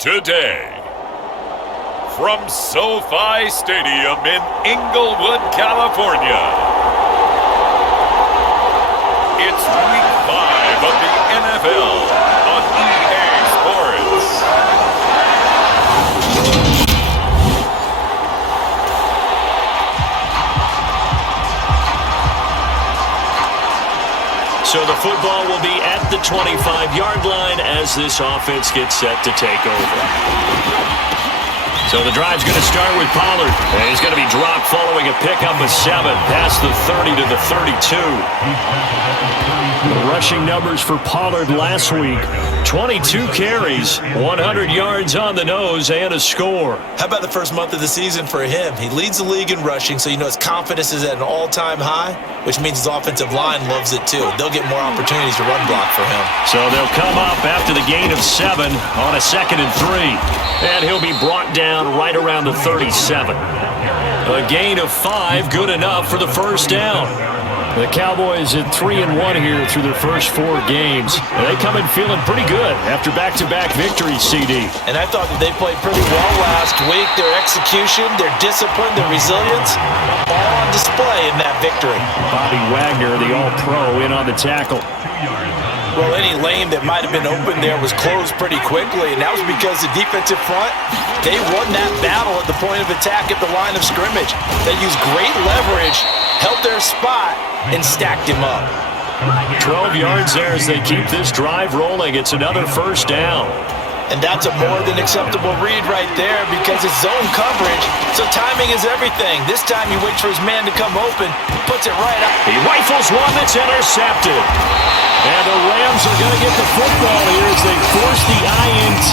Today, from SoFi Stadium in Inglewood, California, it's Week 5 of the NFL on EA Sports. So the football will be at the 25-yard line as this offense gets set to take over. So the drive's going to start with Pollard. And he's going to be dropped following a pickup of 7 past the 30 to the 32. The rushing numbers for Pollard last week, 22 carries, 100 yards on the nose, and a score. How about the first month of the season for him? He leads the league in rushing, so you know his confidence is at an all-time high, which means his offensive line loves it too. They'll get more opportunities to run block for him. So they'll come up after the gain of 7 on a 2nd and 3. And he'll be brought down right around the 37. A gain of 5, good enough for the first down. The Cowboys at 3-1 here through their first 4 games. They come in feeling pretty good after back-to-back victories, CD. And I thought that they played pretty well last week. Their execution, their discipline, their resilience, all on display in that victory. Bobby Wagner, the All-Pro, in on the tackle. Well, any lane that might have been open there was closed pretty quickly, and that was because the defensive front, they won that battle at the point of attack at the line of scrimmage. They used great leverage, held their spot, and stacked him up. 12 yards there as they keep this drive rolling. It's another first down. And that's a more than acceptable read right there because it's zone coverage, so timing is everything. This time he waits for his man to come open, puts it right up. He rifles one that's intercepted. And the Rams are going to get the football here as they force the INT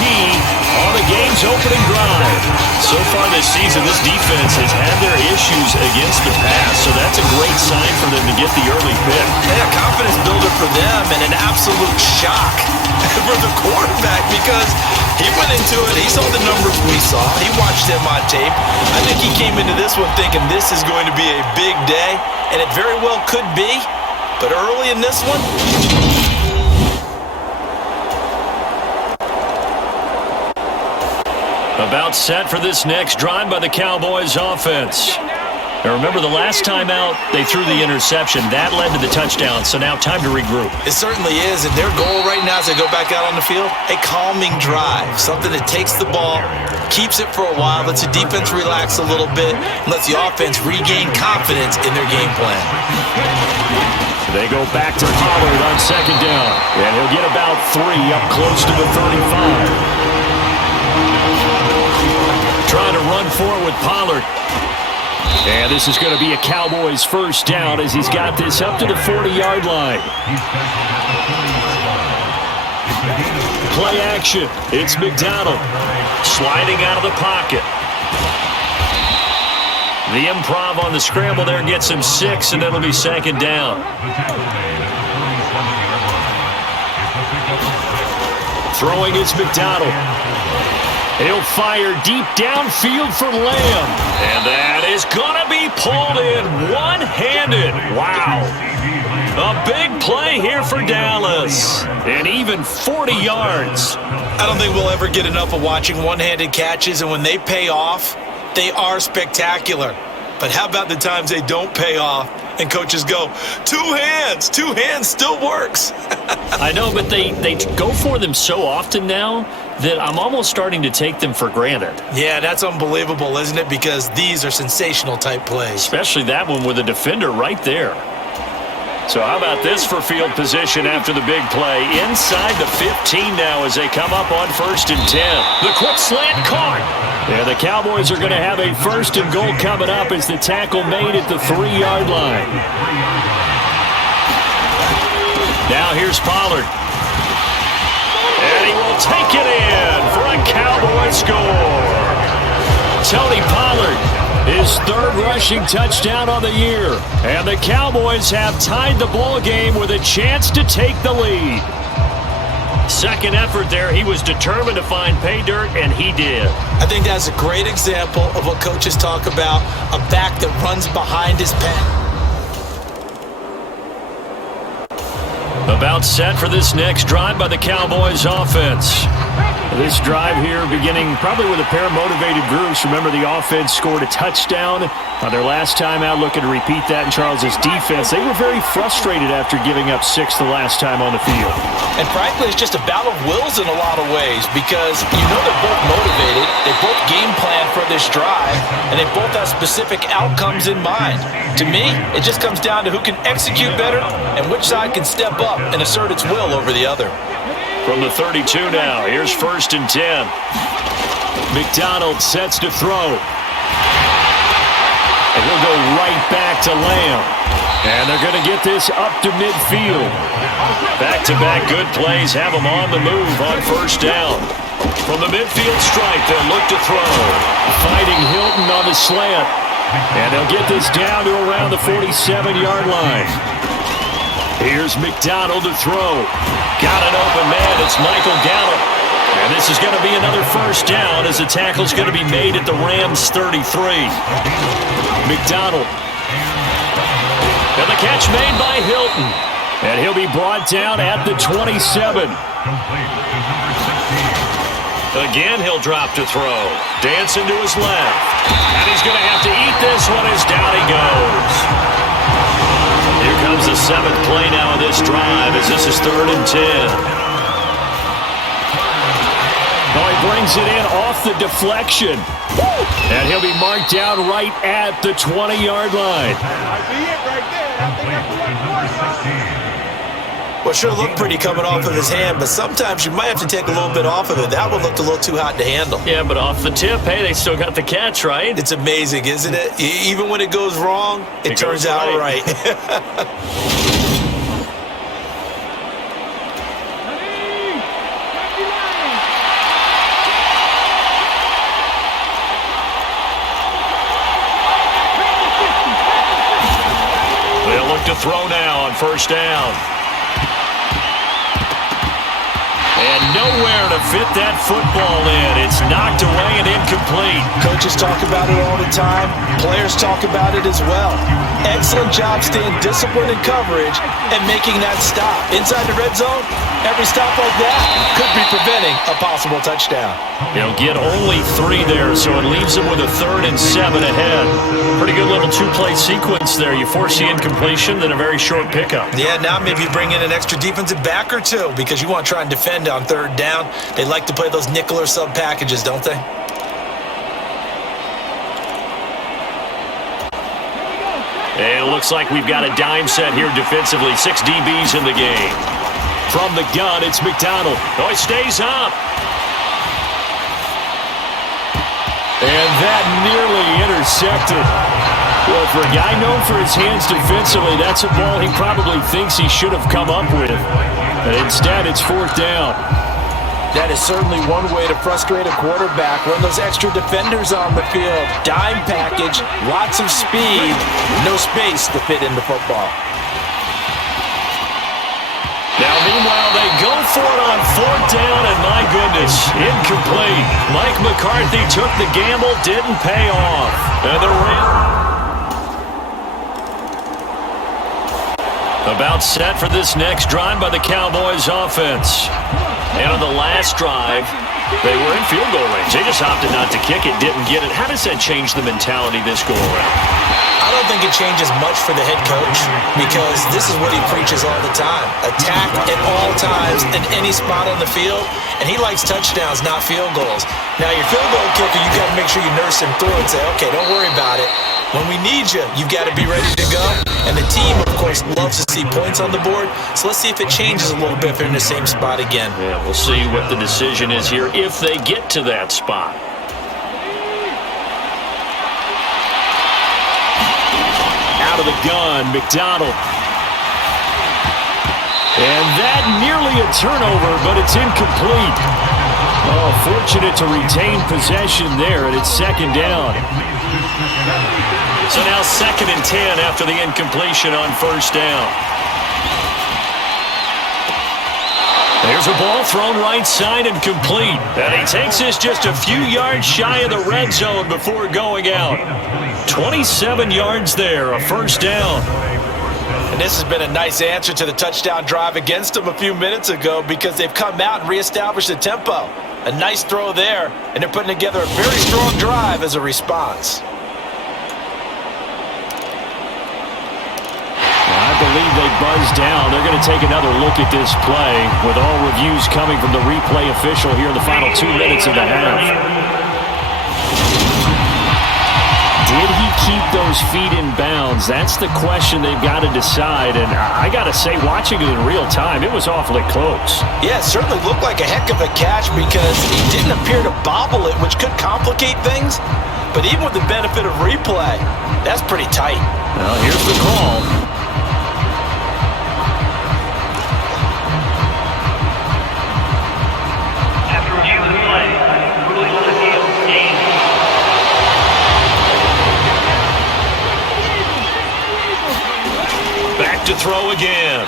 on the game's opening drive. So far this season, this defense has had their issues against the pass, so that's a great sign for them to get the early pick. Yeah, confidence builder for them and an absolute shock for the quarterback because he went into it, he saw the numbers we saw, he watched them on tape. I think he came into this one thinking this is going to be a big day, and it very well could be, but early in this one, about set for this next drive by the Cowboys offense. Now remember, the last time out, they threw the interception. That led to the touchdown, so now time to regroup. It certainly is, and their goal right now as they go back out on the field, a calming drive, something that takes the ball, keeps it for a while, lets the defense relax a little bit, and lets the offense regain confidence in their game plan. They go back to Pollard on 2nd down, and he'll get about 3 up close to the 35. Trying to run forward with Pollard. And this is going to be a Cowboys first down as he's got this up to the 40-yard line. Play action. It's McDonald sliding out of the pocket. The improv on the scramble there gets him 6, and it'll be 2nd down. Throwing is McDonald. He'll fire deep downfield for Lamb. And that is going to be pulled in one-handed. Wow. A big play here for Dallas. And even 40 yards. I don't think we'll ever get enough of watching one-handed catches, and when they pay off, they are spectacular. But how about the times they don't pay off and coaches go, 2 hands still works. I know, but they go for them so often now that I'm almost starting to take them for granted. Yeah, that's unbelievable, isn't it? Because these are sensational type plays. Especially that one with a defender right there. So how about this for field position after the big play? Inside the 15 now as they come up on 1st and 10. The quick slant caught. Yeah, the Cowboys are going to have a 1st and goal coming up as the tackle made at the 3-yard line. Now here's Pollard. And he will take it in for a Cowboy score. Tony Pollard, his 3rd rushing touchdown on the year. And the Cowboys have tied the ball game with a chance to take the lead. Second effort there, he was determined to find pay dirt, and he did. I think that's a great example of what coaches talk about, a back that runs behind his pen. About set for this next drive by the Cowboys offense. This drive here beginning probably with a pair of motivated groups. Remember, the offense scored a touchdown on their last time out, looking to repeat that in Charles's defense. They were very frustrated after giving up 6 the last time on the field. And frankly, it's just a battle of wills in a lot of ways because you know they're both motivated, they both game plan for this drive, and they both have specific outcomes in mind. To me, it just comes down to who can execute better and which side can step up and assert its will over the other. From the 32 now, here's 1st and 10. McDonald sets to throw. And he'll go right back to Lamb. And they're going to get this up to midfield. Back-to-back good plays have them on the move on 1st down. From the midfield stripe, they'll look to throw. Fighting Hilton on the slant. And they'll get this down to around the 47-yard line. Here's McDonald to throw. Got an open man. It's Michael Gallup. And this is going to be another 1st down as the tackle's going to be made at the Rams' 33. McDonald. And the catch made by Hilton. And he'll be brought down at the 27. Again, he'll drop to throw. Dancing to his left. And he's going to have to eat this one as down he goes. Here comes the 7th play now of this drive as this is 3rd and 10. Oh, he brings it in off the deflection. And he'll be marked down right at the 20-yard line. Well, sure looked pretty coming off of his hand, but sometimes you might have to take a little bit off of it. That one looked a little too hot to handle. Yeah, but off the tip, hey, they still got the catch, right? It's amazing, isn't it? Even when it goes wrong, it turns out right. They'll look to throw now on 1st down. And nowhere to fit that football in. It's knocked away and incomplete. Coaches talk about it all the time. Players talk about it as well. Excellent job staying disciplined in coverage and making that stop. Inside the red zone, every stop like that could be preventing a possible touchdown. They'll get only 3 there, so it leaves them with a 3rd and 7 ahead. Pretty good little 2-play sequence there. You force the incompletion, then a very short pickup. Yeah, now maybe bring in an extra defensive back or two because you want to try and defend on 3rd down. They like to play those nickel or sub packages, don't they? And it looks like we've got a dime set here defensively. 6 DBs in the game. From the gun, it's McDonald. Oh, he stays up. And that nearly intercepted. Well, for a guy known for his hands defensively, that's a ball he probably thinks he should have come up with. But instead, it's 4th down. That is certainly one way to frustrate a quarterback. Run those extra defenders on the field. Dime package, lots of speed, no space to fit in the football. Now, meanwhile, they go for it on 4th down, and my goodness, incomplete. Mike McCarthy took the gamble, didn't pay off. And the about set for this next drive by the Cowboys offense. And on the last drive, they were in field goal range. They just opted not to kick it, didn't get it. How does that change the mentality this go around? I don't think it changes much for the head coach because this is what he preaches all the time. Attack at all times in any spot on the field, and he likes touchdowns, not field goals. Now, your field goal kicker, you got to make sure you nurse him through and say, okay, don't worry about it. When we need you, you've got to be ready to go. And the team, of course, loves to see points on the board. So let's see if it changes a little bit if they're in the same spot again. Yeah, we'll see what the decision is here if they get to that spot. Out of the gun, McDonald. And that nearly a turnover, but it's incomplete. Oh, fortunate to retain possession there, and it's 2nd down. So now 2nd and 10 after the incompletion on 1st down. There's a ball thrown right side and complete. And he takes this just a few yards shy of the red zone before going out. 27 yards there, a 1st down. And this has been a nice answer to the touchdown drive against them a few minutes ago because they've come out and reestablished the tempo. A nice throw there, and they're putting together a very strong drive as a response. I believe they buzzed down. They're going to take another look at this play with all reviews coming from the replay official here in the final 2 minutes of the half. Did he keep those feet in bounds? That's the question they've got to decide. And I got to say, watching it in real time, it was awfully close. Yeah, it certainly looked like a heck of a catch because he didn't appear to bobble it, which could complicate things. But even with the benefit of replay, that's pretty tight. Well, here's the call. After review of the play, ruling on the field, game. Back to throw again.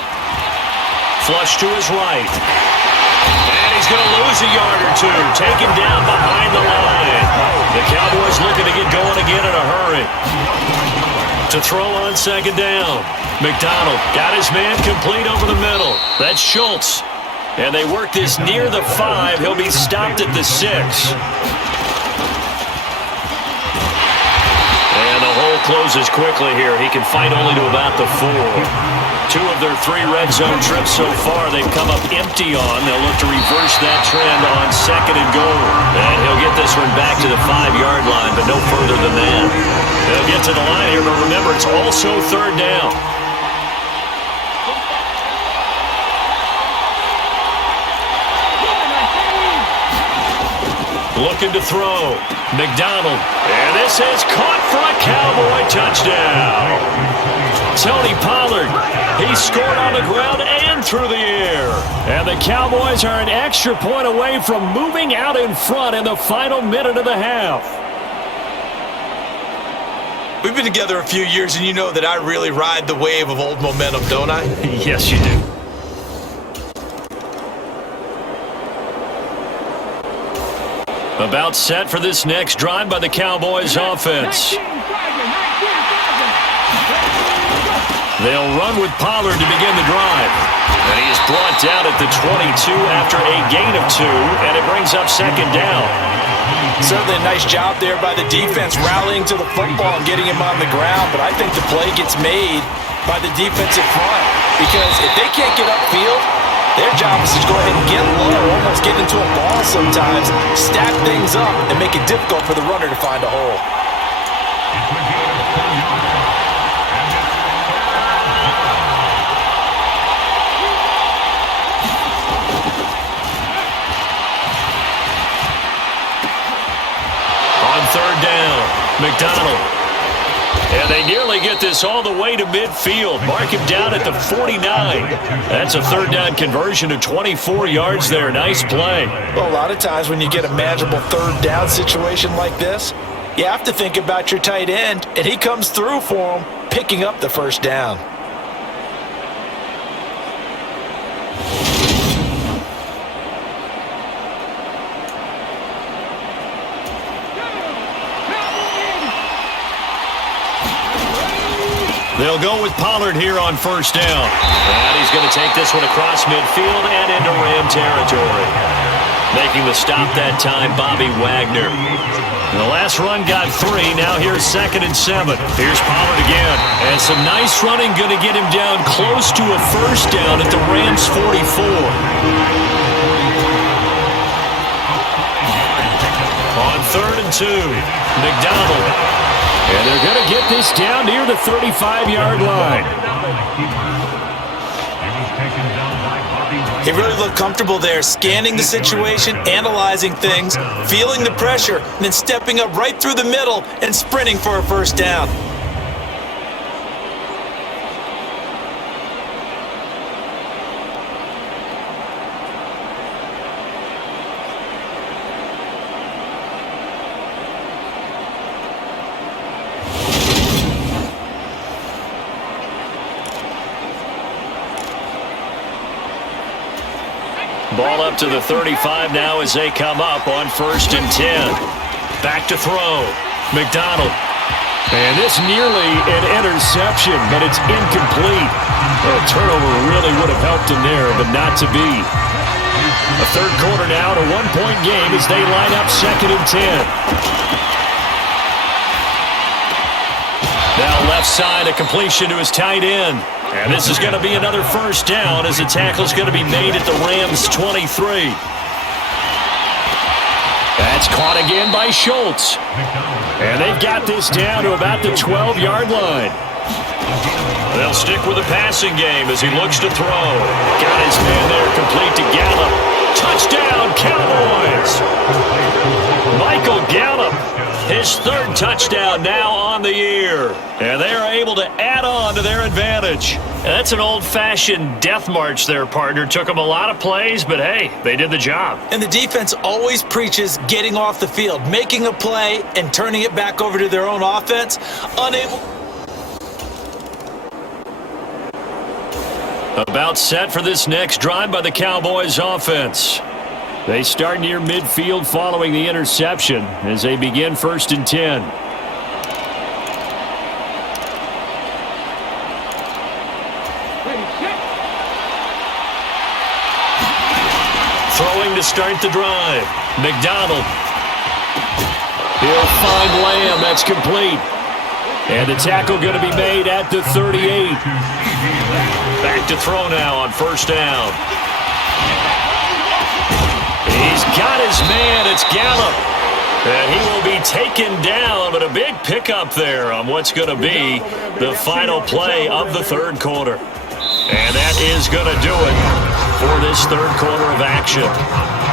Flush to his right. And he's going to lose a yard or two. Taken down behind the line. The Cowboys looking to get going again in a hurry. To throw on second down. McDonald got his man complete over the middle. That's Schultz. And they work this near the 5. He'll be stopped at the 6. And the hole closes quickly here. He can fight only to about the 4. 2 of their 3 red zone trips so far they've come up empty on. They'll look to reverse that trend on second and goal. And he'll get this one back to the 5-yard line, but no further than that. They'll get to the line here, but remember, it's also third down. Looking to throw. McDonald. And this is caught for a Cowboy touchdown. Tony Pollard. He scored on the ground and through the air. And the Cowboys are an extra point away from moving out in front in the final minute of the half. We've been together a few years, and you know that I really ride the wave of old momentum, don't I? Yes, you do. About set for this next drive by the Cowboys offense. They'll run with Pollard to begin the drive. And he is brought down at the 22 after a gain of 2, and it brings up second down. Certainly a nice job there by the defense rallying to the football and getting him on the ground, but I think the play gets made by the defensive front because if they can't get upfield, their job is to go ahead and get low, almost get into a ball sometimes, stack things up, and make it difficult for the runner to find a hole. On third down, McDonald. And they nearly get this all the way to midfield. Mark him down at the 49. That's a third down conversion of 24 yards there. Nice play. Well, a lot of times when you get a manageable third down situation like this, you have to think about your tight end, and he comes through for him, picking up the first down. They'll go with Pollard here on first down. And he's going to take this one across midfield and into Ram territory. Making the stop that time, Bobby Wagner. The last run got 3. Now here's 2nd and 7. Here's Pollard again. And some nice running going to get him down close to a first down at the Rams 44. On 3rd and 2, McDonald. And they're going to get this down near the 35-yard line. He really looked comfortable there, scanning the situation, analyzing things, feeling the pressure, and then stepping up right through the middle and sprinting for a first down. Ball up to the 35 now as they come up on 1st and 10. Back to throw. McDonald. And this nearly an interception, but it's incomplete. A turnover really would have helped him there, but not to be. A third quarter now, a one-point game as they line up 2nd and 10. Now left side, a completion to his tight end. And this is going to be another first down as the tackle's going to be made at the Rams' 23. That's caught again by Schultz. And they've got this down to about the 12-yard line. They'll stick with the passing game as he looks to throw. Got his man there, complete to Gallup. Touchdown, Cowboys! Michael Gallup, his 3rd touchdown now on the year. And they are able to add on to their advantage. And that's an old-fashioned death march there, partner. Took them a lot of plays, but hey, they did the job. And the defense always preaches getting off the field, making a play, and turning it back over to their own offense. Unable... About set for this next drive by the Cowboys offense. They start near midfield following the interception as they begin 1st and 10. Throwing to start the drive. McDonald. He'll find Lamb. That's complete. And the tackle going to be made at the 38. Back to throw now on 1st down. He's got his man. It's Gallup. And he will be taken down, but a big pickup there on what's going to be the final play of the 3rd quarter. And that is going to do it for this 3rd quarter of action.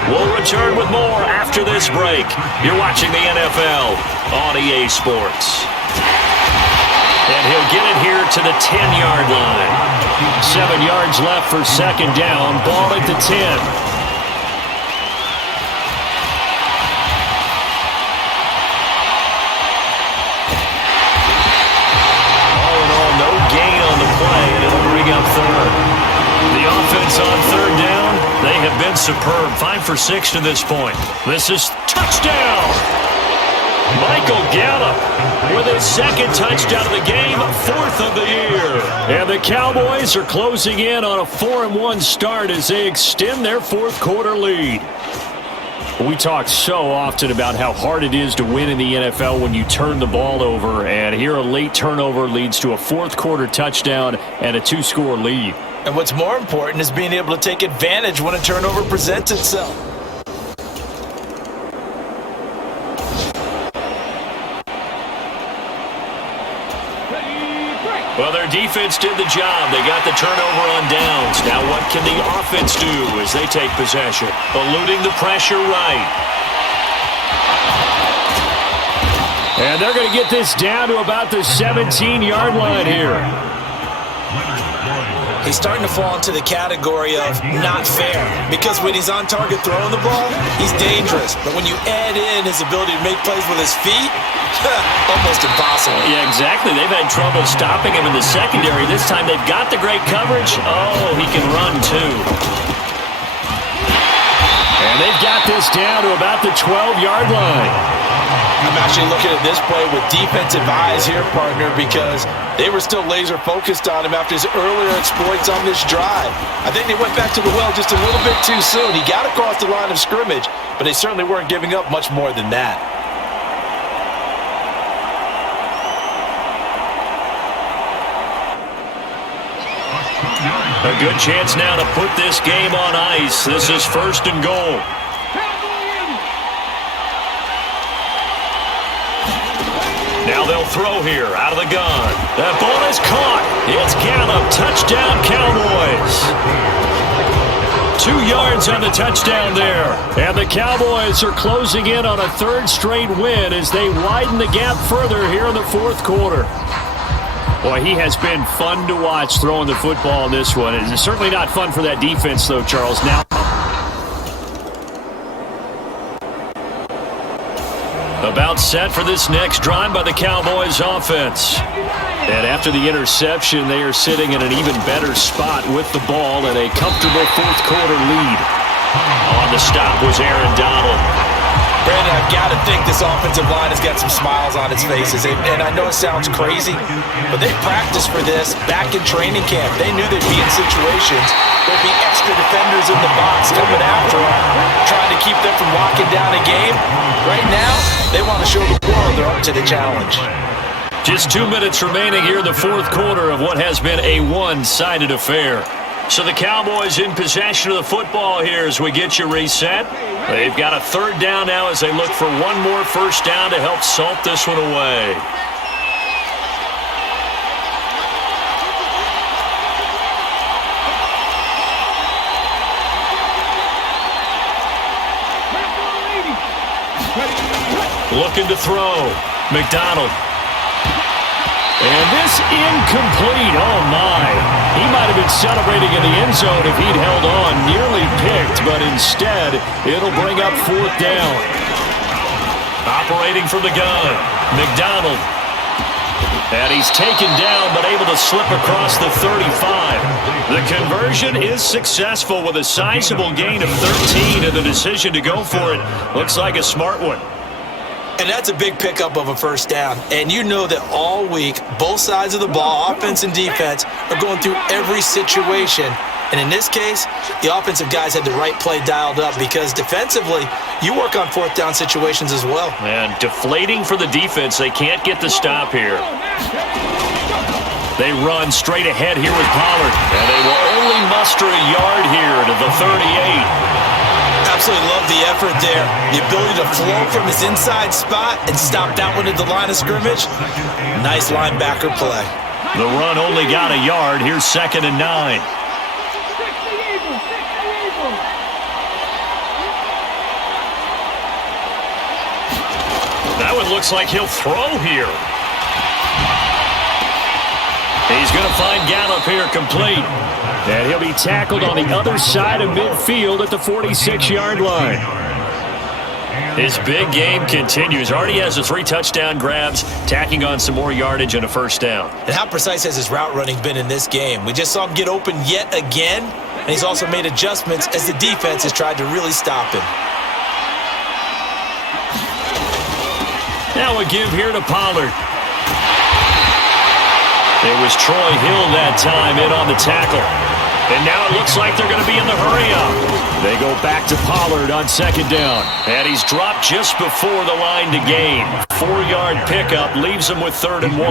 We'll return with more after this break. You're watching the NFL on EA Sports. And he'll get it here to the 10-yard line. 7 yards left for 2nd down. Ball at the 10. All in all, no gain on the play, and it'll bring up 3rd. The offense on 3rd down, they have been superb. 5 for 6 to this point. This is touchdown! Michael Gallup with his 2nd touchdown of the game, 4th of the year. And the Cowboys are closing in on a 4-1 start as they extend their 4th quarter lead. We talk so often about how hard it is to win in the NFL when you turn the ball over, and here a late turnover leads to a 4th quarter touchdown and a 2-score lead. And what's more important is being able to take advantage when a turnover presents itself. Well, their defense did the job. They got the turnover on downs. Now what can the offense do as they take possession? Eluding the pressure right. And they're going to get this down to about the 17-yard line here. He's starting to fall into the category of not fair, because when he's on target throwing the ball, he's dangerous. But when you add in his ability to make plays with his feet, almost impossible. Yeah, exactly. They've had trouble stopping him in the secondary. This time they've got the great coverage. Oh, he can run too. And they've got this down to about the 12-yard line. I'm actually looking at this play with defensive eyes here, partner, because they were still laser focused on him after his earlier exploits on this drive. I think they went back to the well just a little bit too soon. He got across the line of scrimmage, but they certainly weren't giving up much more than that. A good chance now to put this game on ice. This is 1st and goal. Now they'll throw here out of the gun. That ball is caught. It's Gallup. Touchdown, Cowboys. 2 yards on the touchdown there. And the Cowboys are closing in on a 3rd straight win as they widen the gap further here in the 4th quarter. Boy, he has been fun to watch throwing the football in this one. It's certainly not fun for that defense, though, Charles. Now, about set for this next drive by the Cowboys offense. And after the interception, they are sitting in an even better spot with the ball and a comfortable 4th quarter lead. On the stop was Aaron Donald. Brandon, I've got to think this offensive line has got some smiles on its faces. And I know it sounds crazy, but they practiced for this back in training camp. They knew they'd be in situations. There'd be extra defenders in the box coming after them, trying to keep them from locking down a game. Right now, they want to show the world they're up to the challenge. Just 2 minutes remaining here in the fourth quarter of what has been a one-sided affair. So the Cowboys in possession of the football here as we get you reset. They've got a third down now as they look for one more first down to help salt this one away. Looking to throw. McDonald. And this incomplete. Oh, my. He might have been celebrating in the end zone if he'd held on. Nearly picked, but instead, it'll bring up fourth down. Operating from the gun. McDonald. And he's taken down, but able to slip across the 35. The conversion is successful with a sizable gain of 13, and the decision to go for it looks like a smart one. And that's a big pickup of a first down. And you know that all week, both sides of the ball, offense and defense, are going through every situation. And in this case, the offensive guys had the right play dialed up because defensively, you work on fourth down situations as well. And deflating for the defense. They can't get the stop here. They run straight ahead here with Pollard. And they will only muster a yard here to the 38. Absolutely love the effort there. The ability to flow from his inside spot and stop that one at the line of scrimmage. Nice linebacker play. The run only got a yard. Here's 2nd and 9. That one looks like he'll throw here. He's going to find Gallup here complete. And he'll be tackled on the other side of midfield at the 46-yard line. His big game continues. Already has the 3 touchdown grabs, tacking on some more yardage and a first down. And how precise has his route running been in this game? We just saw him get open yet again, and he's also made adjustments as the defense has tried to really stop him. Now a give here to Pollard. It was Troy Hill that time in on the tackle. And now it looks like they're going to be in the hurry-up. They go back to Pollard on 2nd down. And he's dropped just before the line to gain. 4-yard pickup leaves him with 3rd and 1.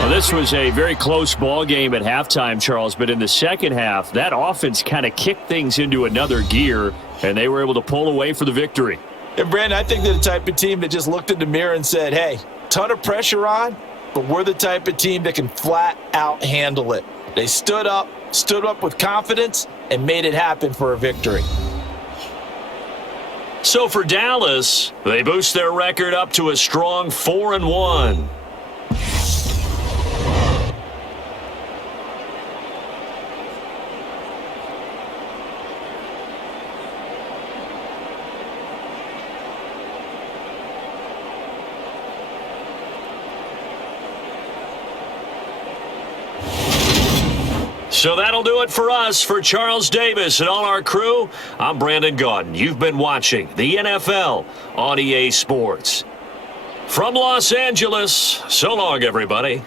Well, this was a very close ball game at halftime, Charles. But in the second half, that offense kind of kicked things into another gear. And they were able to pull away for the victory. And, Brandon, I think they're the type of team that just looked in the mirror and said, hey, ton of pressure on, but we're the type of team that can flat out handle it. They stood up with confidence, and made it happen for a victory. So for Dallas, they boost their record up to a strong 4-1. So that'll do it for us. For Charles Davis and all our crew, I'm Brandon Gaudin. You've been watching the NFL on EA Sports. From Los Angeles, so long, everybody.